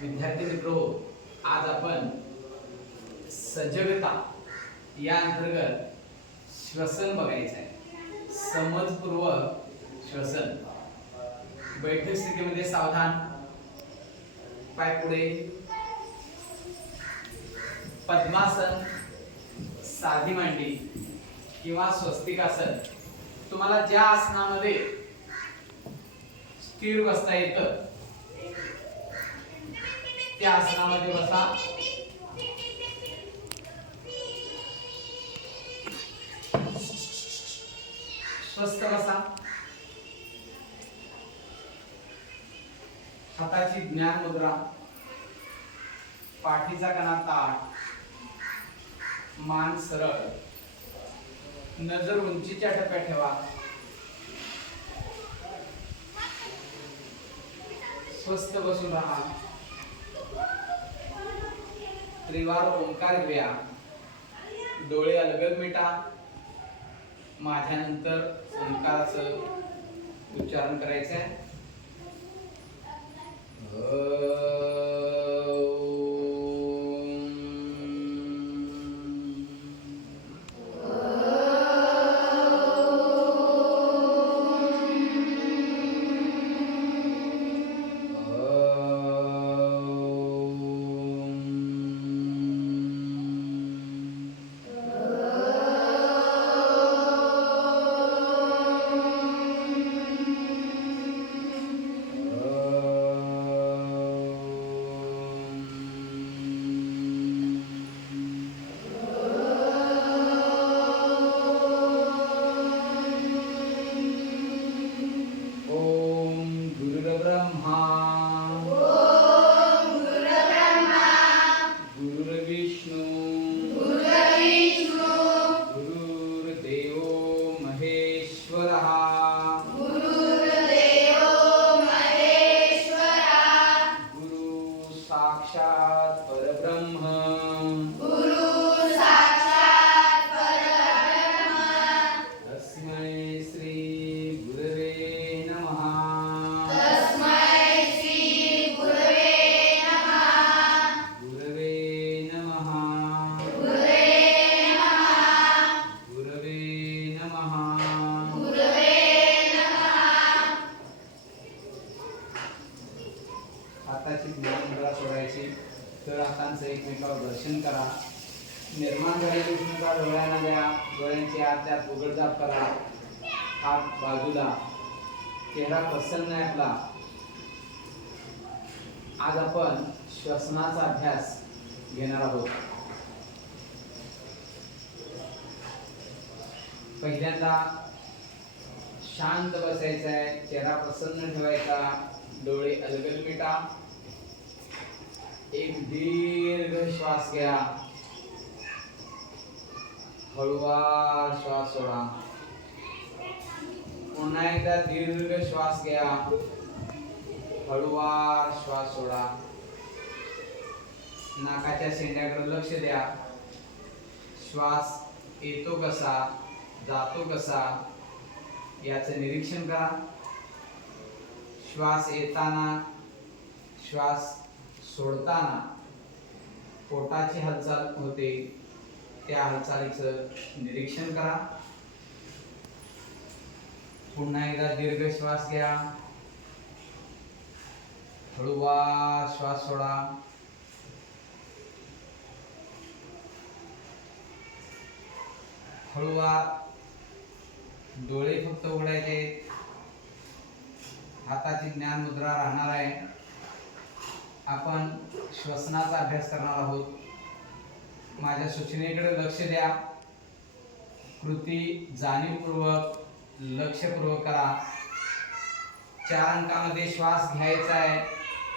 विद्यार्थी मित्रो, आज आपण सजगता या अंतर्गत श्वसन बघायचं आहे. समजपूर्वक श्वसन. बैठक स्थितीमध्ये सावधान, पाय पुढे, पद्मासन, साधी मांडी किंवा स्वस्तिकासन. तुम्हाला ज्या आसनामध्ये स्थिर बसता येतं त्या आसनामध्ये बसा. स्वस्थ बसा. हाताची ज्ञान मुद्रा, पाठीचा कणा ताठ, मान सरळ, नजर उंचीच्या टप्प्यात ठेवा. स्वस्थ बसून राहा. त्रिवार ओंकार घेऊया. डोळे अलगद मिटा. माझ्यानंतर ओंकाराचं उच्चारण करायचं आहे. साक्षात परब्रह्म. तस्मै श्री गुरवे नमः. गुरवे नमः. गुरवे नमः. हाताची ज्ञान मुद्रा सोडायची. तर हातांचं एकमेकावर दर्शन करा. निर्माण झालेली उष्णता डोळ्यांना द्या. डोळ्यांची आत त्यात उघडझाप करा. हात बाजूला. चेहरा प्रसन्न आहे आपला. आज आपण श्वसनाचा अभ्यास घेणार आहोत. पहिल्यांदा शांत बसायचं आहे. चेहरा प्रसन्न ठेवायचा. डोळे अलगद मिटा. एक दीर्घ श्वास घ्या. हळूवार श्वास सोडा. पुन्हा एकदा दीर्घ श्वास घ्या. हळूवार श्वास सोडा. नाकाच्या शेंड्याकडे लक्ष द्या. श्वास येतो कसा, जातो कसा याचं निरीक्षण करा. श्वास येताना, श्वास सोडताना पोटाची हालचाल होते, त्या हालचालीचं निरीक्षण करा. पुन्हा एकदा दीर्घ श्वास घ्या. हळूवार श्वास सोडा. हळूवार डोळे फक्त उघडायचे. हाताची ज्ञान मुद्रा राहणार आहे. आपण श्वसनाचा अभ्यास करणार आहोत. माझ्या सूचनेकडे लक्ष द्या. कृती जाणीवपूर्वक, लक्षपूर्वक करा. 4 अंकामध्ये श्वास घ्यायचा आहे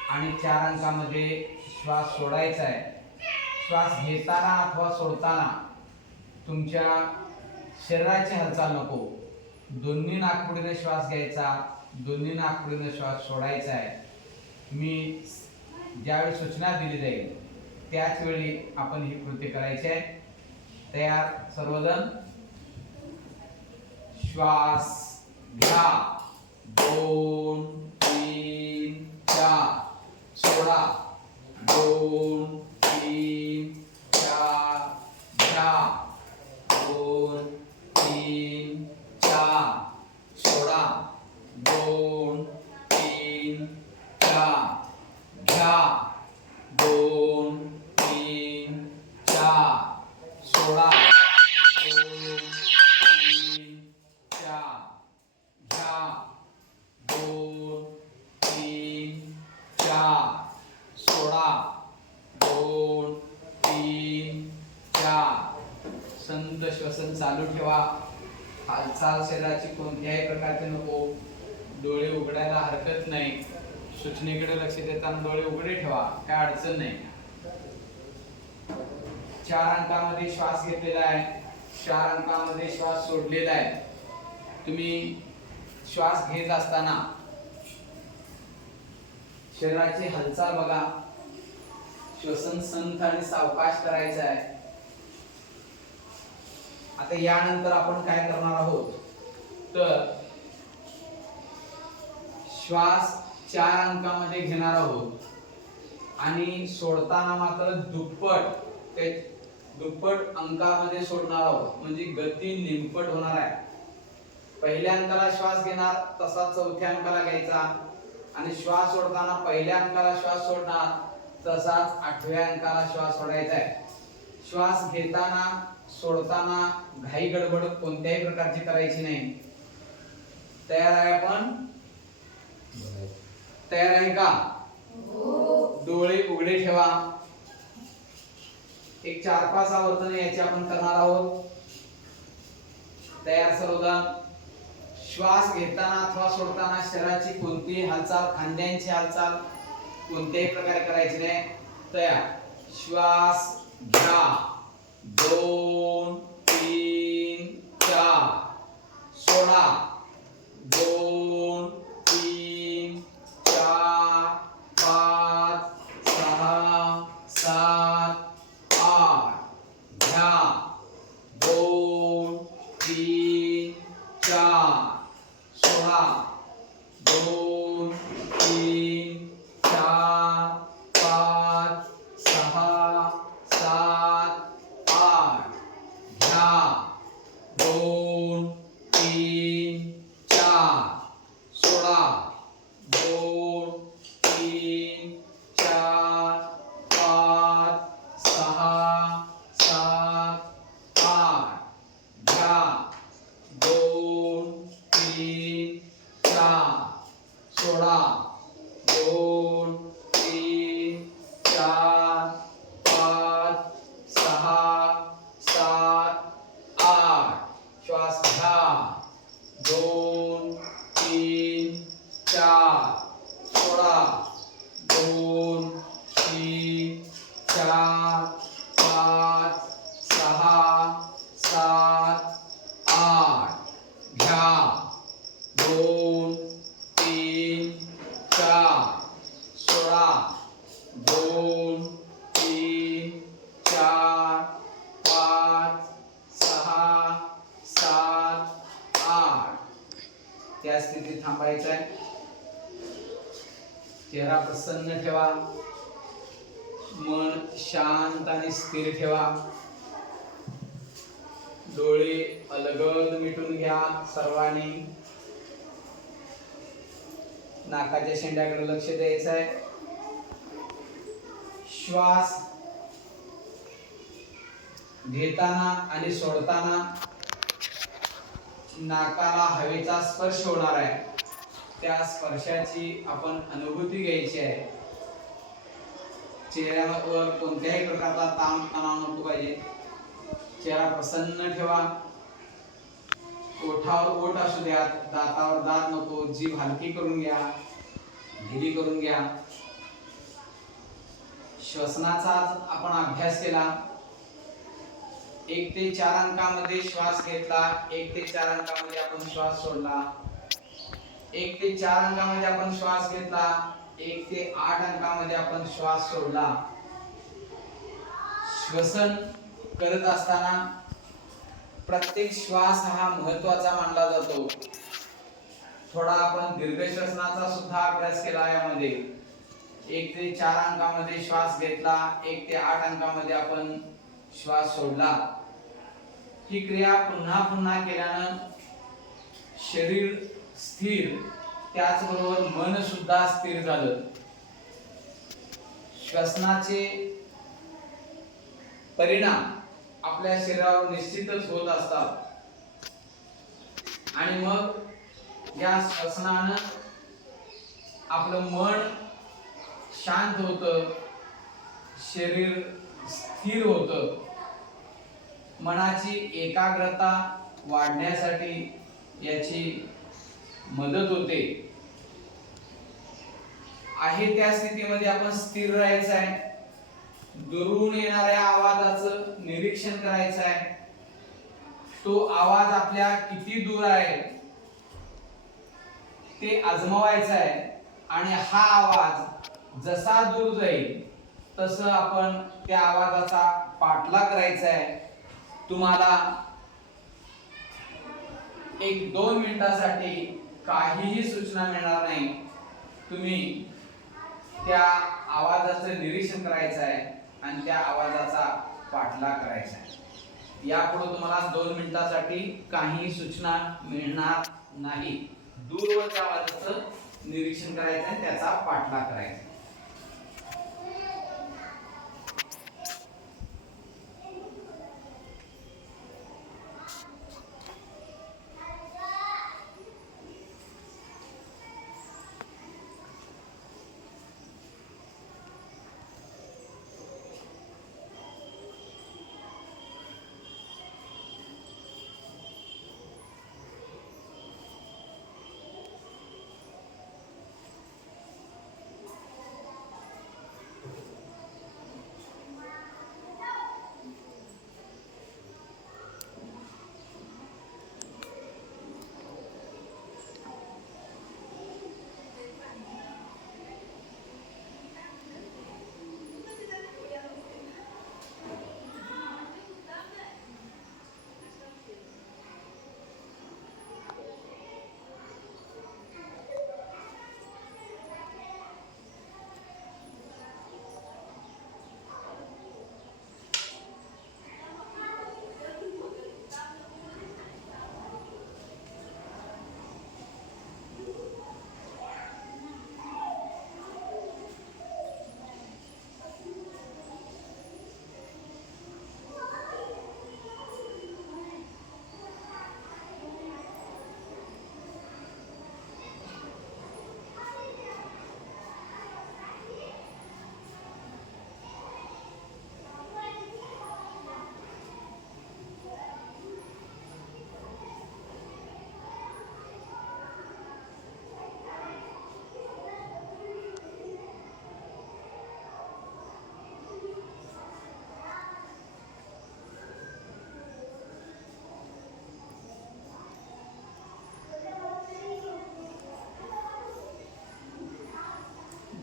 आणि 4 अंकामध्ये श्वास सोडायचा आहे. श्वास घेताना अथवा सोडताना तुमच्या शरीराची हालचाल नको. दोन्ही नाकपुडीने श्वास घ्यायचा, दोन्ही नाकपुडीने श्वास सोडायचा आहे. मी ज्यावेळी सूचना दिली जाईल त्याच वेळी आपण ही कृती करायची आहे. तयार सर्वजण. श्वास घ्या. 2 3 4. सोडा. घ्या घ्या 2 3 4 सोडा 2 3 4 घ्या 2 3 4 सोडा 2 3 4 संत श्वसन चालू ठेवा. हालचाल शरीराची कोणत्याही प्रकारची नको. डोळे उघडायला हरकत नाही. सूचनेकडे लक्ष देताना डोळे उघडे ठेवा, काय अडचण नाही. 4 अंकामध्ये श्वास घेतलेला आहे, 4 अंकामध्ये श्वास सोडलेला आहे. तुम्ही श्वास घेत असताना शरीराची हालचाल बघा. श्वसन संथ आणि सावकाश करायचं आहे. आता यानंतर आपण काय करणार आहोत तर श्वास 4 अंकामध्ये घेणार आहोत आणि सोडताना मात्र दुप्पट अंकामध्ये सोडणार आहोत. म्हणजे गती निमपट होणार आहे. पहिल्या अंकाला श्वास घेणार तसा चौथ्या अंकाला घ्यायचा आणि श्वास सोडताना पहिल्या अंकाला श्वास सोडणार तसाच 8व्या अंकाला श्वास सोडायचा आहे. श्वास घेताना सोडताना घाई गडबड कोणत्याही प्रकारची करायची नाही. तयार आहे आपण? तयार आहे का? डोळे उघडे ठेवा. एक 4-5 आवर्तन याची आपण करणार आहोत. तयार सर्वजण? श्वास घेताना अथवा सोडताना शरीराची कोणतीही हालचाल, खांद्यांची हालचाल कोणत्याही प्रकारे करायची नाही. तयार. श्वास घ्या 2 3 4 सोडा 2 3 4 5 6 7 8 घ्या 2 3 4 सोडा 2 3 4 5 6 7 8 घ्या 2 3 4 सोडा 2 3 4 5 6 7 8 घ्या 2 3 4 सोडा 2 3 4 5 6 7 8 श्वास घ्या 2 3 4 सोडा 2 3 4 5 6 7 8 घ्या 2 3 4 सोडा 2 3 4 5 6 7 8 त्या स्थितीत थांबायचं आहे. चेहरा प्रसन्न ठेवा. मन शांत आणि स्थिर ठेवा. डोळे अलगद मिटून घ्या सर्वांनी. नाकाच्या शेंड्याकडे लक्ष द्यायचं आहे. श्वास घेताना आणि सोडताना नाकाला हवेचा स्पर्श होणार आहे. त्या स्पर्शाची आपण अनुभूती घ्यायची आहे. चेहऱ्यावर कोणत्याही प्रकारचा ताण तणाव नको पाहिजे. चेहरा प्रसन्न ठेवा. ओठावर ओठ असू द्या, दातावर दात नको. जीभ हलकी करून घ्या, ढिली करून घ्या. श्वसनाचा आपण अभ्यास केला. 1 ते 4 अंकामध्ये श्वास घेतला, 1 ते 4 अंकामध्ये आपण श्वास सोडला. 1 ते 4 अंकामध्ये आपण श्वास घेतला, 1 ते 8 अंकामध्ये आपण श्वास सोडला. श्वसन करत असताना प्रत्येक श्वास हा महत्त्वाचा मानला जातो. थोडा आपण दीर्घ श्वसनाचा सुद्धा अभ्यास केला यामध्ये. 1 ते 4 अंकामध्ये श्वास घेतला, 1 ते 8 अंकामध्ये आपण श्वास सोडला. ही क्रिया पुन्हा पुन्हा केल्यानं शरीर स्थिर, त्याचबरोबर मन सुद्धा स्थिर झालं. श्वसनाचे परिणाम आपल्या शरीरावर निश्चितच होत असतात आणि मग या श्वसनानं आपलं मन शांत होतं, शरीर स्थिर होतं, मनाची एकाग्रता वाढण्यासाठी याची मदत होते. आहे त्या स्थितीमध्ये आपण स्थिर राहायचं आहे. दुरून येणाऱ्या आवाजाचं निरीक्षण करायचं आहे. तो आवाज आपल्या किती दूर आहे ते आजमावायचं आहे आणि हा आवाज जसा दूर जाईल तसं आपण त्या आवाजाचा पाठलाग करायचा आहे. तुम्हाला 1-2 मिनिटासाठी काहीही सूचना मिळणार नाही. तुम्ही त्या आवाजाचं निरीक्षण करायचं आहे आणि त्या आवाजाचा पाठलाग करायचा आहे. यापुढे तुम्हाला 2 मिनिटासाठी काही सूचना मिळणार नाही. दूरवरच्या आवाजाचं निरीक्षण करायचं आहे, त्याचा पाठलाग करायचा आहे.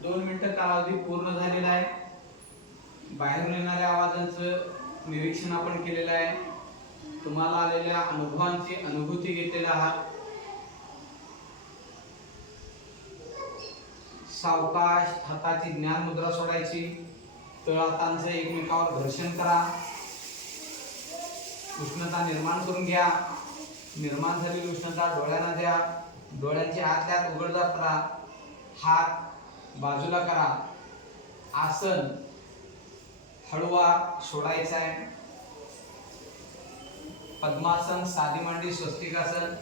दोन मिनिटं कालावधी पूर्ण झालेला आहे. बाहेरून येणाऱ्या आवाजांचं निरीक्षण आपण केलेलं आहे. तुम्हाला आलेल्या अनुभवांची अनुभूती घेतलेल्या आहात. सावकाश हाताची ज्ञान मुद्रा सोडायची. तळहातांचं एकमेकावर घर्षण करा. उष्णता निर्माण करून घ्या. निर्माण झालेली उष्णता डोळ्यांना द्या. डोळ्यांची आतल्या आत उघडझाप करा. हात बाजूला करा. आसन हळूवार सोडायचं आहे. पद्मासन, साधी मांडी, स्वस्तिकासन.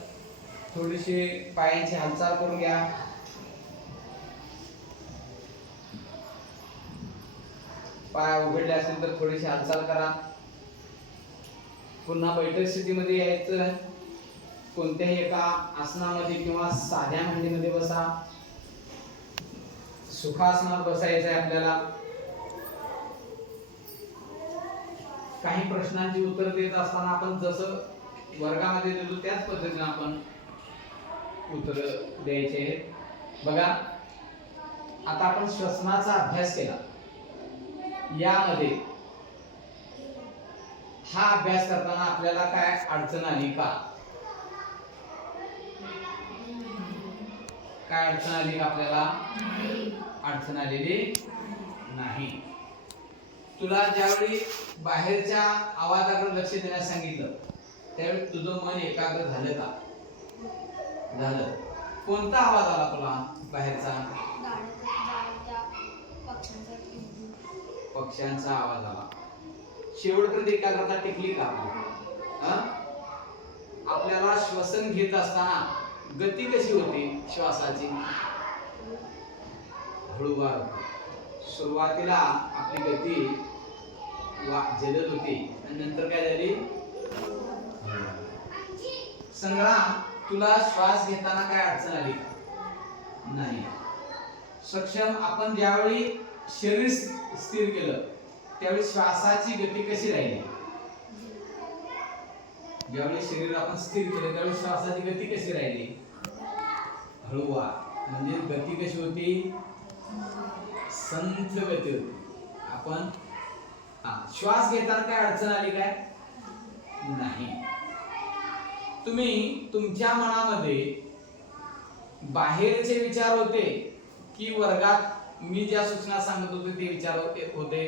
थोडीशी पायांची हालचाल करून घ्या. पाय उघडले असेल तर थोडीशी हालचाल करा. पुन्हा बैठक स्थितीमध्ये यायचं. कोणत्याही एका आसनामध्ये किंवा साध्या मांडीमध्ये बसा. सुखासनात बसायचं आहे आपल्याला. काही प्रश्नांची उत्तर देत असताना आपण जसं वर्गामध्ये देतो त्याच पद्धतीने आपण उत्तर द्यायचे आहेत. बघा, आता आपण श्वसनाचा अभ्यास केला. यामध्ये हा अभ्यास करताना आपल्याला काय अडचण आली का? काय अडचण आली का आपल्याला? अडचण आलेली नाही. तुला ज्यावेळी बाहेरच्या आवाजाकडे लक्ष देण्यास सांगितलं त्यावेळी तुझं मन एकाग्र झालं का? झालं. कोणता आवाज आला तुला बाहेरचा? पक्ष्यांचा आवाज आला. शेवटपर्यंत एकाग्रता टिकली का? आपल्याला श्वसन घेत असताना गती कशी होती श्वासाची? हळूवार होती. सुरुवातीला आपली गती जलद होती आणि नंतर काय झाली? संग्राम, तुला श्वास घेताना काय अडचण आली? नाही. सक्षम, आपण ज्यावेळी शरीर स्थिर केलं त्यावेळी श्वासाची गती कशी राहिली? ज्यावेळी शरीर आपण स्थिर केलं त्यावेळी श्वासाची गती कशी राहिली? हळूवार. म्हणजे गती कशी होती? संथ गती होती. आपण श्वास घेताना काय अडचण आली काय? नाही. तुम्ही तुमच्या मनामध्ये बाहेरचे विचार होते की वर्गात मी ज्या सूचना सांगत होते ते विचार होते?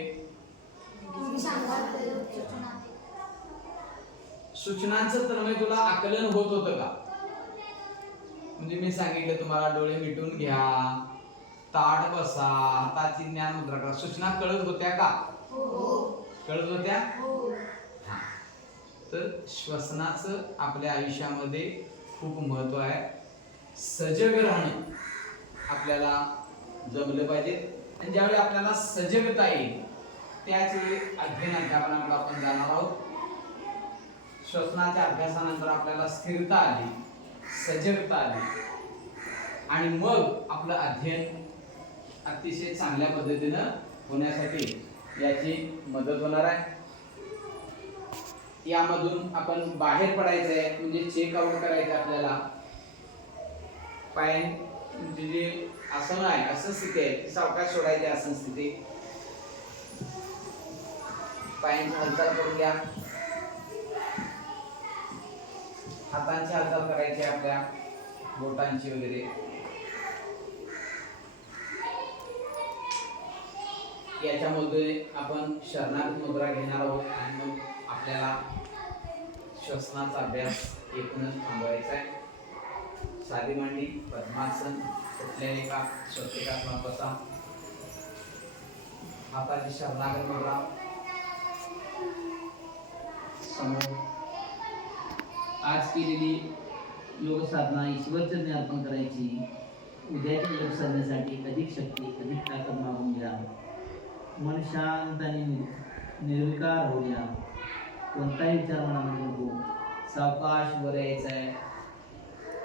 सूचनांचं तन्मय तुला आकलन होत होतं का? म्हणजे मी सांगितलं तुम्हाला डोळे मिटून घ्या, ताट बसा, हाताची ज्ञान मुद्रा करा, सूचना कळत होत्या का? कळत होत्या? तर श्वसनाचं आपल्या आयुष्यामध्ये खूप महत्व आहे. सजग राहणं आपल्याला जमलं पाहिजे. आणि ज्यावेळी आपल्याला सजगता येईल त्याच वेळी अध्ययन अध्यापनाकडे आपण जाणार आहोत. श्वसनाच्या अभ्यासानंतर आपल्याला स्थिरता आली, सजगता आली आणि मग आपलं अध्ययन अतिशय चांगल्या पद्धतीनं होण्यासाठी याची मदत होणार आहे. यामधून आपण बाहेर पडायचं आहे, म्हणजे चेक आउट करायचं आपल्याला. पाय म्हणजे जे आसन आहे, आसन स्थिती आहे ती सावकाश सोडायची. आसन स्थिती, पायांची हालचाल करून घ्या, हातांची हालचाल करायची आपल्या, बोटांची वगैरे. याच्यामध्ये आपण शरणागत मुद्रा घेणार आहोत आणि मग आपल्याला श्वसनाचा अभ्यास एकूणच थांबवायचा आहे. साधी मांडी, पद्मासन, कुठल्याही एका स्वस्तिकासनात बसा. हाताची शरणागत मुद्रा समोर. आज केलेली योग साधना ईश्वरचं ज्ञान अर्पण करायची. उद्याच्या योग साधनेसाठी अधिक शक्ती, अधिक ताकद मागून घ्या. मन शांत आणि निर्विकार होऊ द्या. कोणताही विचार मनामध्ये नको. सावकाश वर यायचं आहे.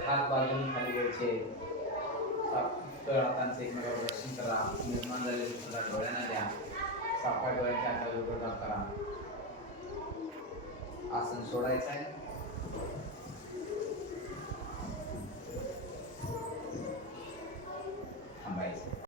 हात बाजूने खाली घ्यायचे. तळ हातांचं एकमेकावर दर्शन करा. निर्माण झालेले सुद्धा डोळ्यांना द्या. सावकाश डोळ्यांच्या हातावर उघडा करा. आसन सोडायचं आहे.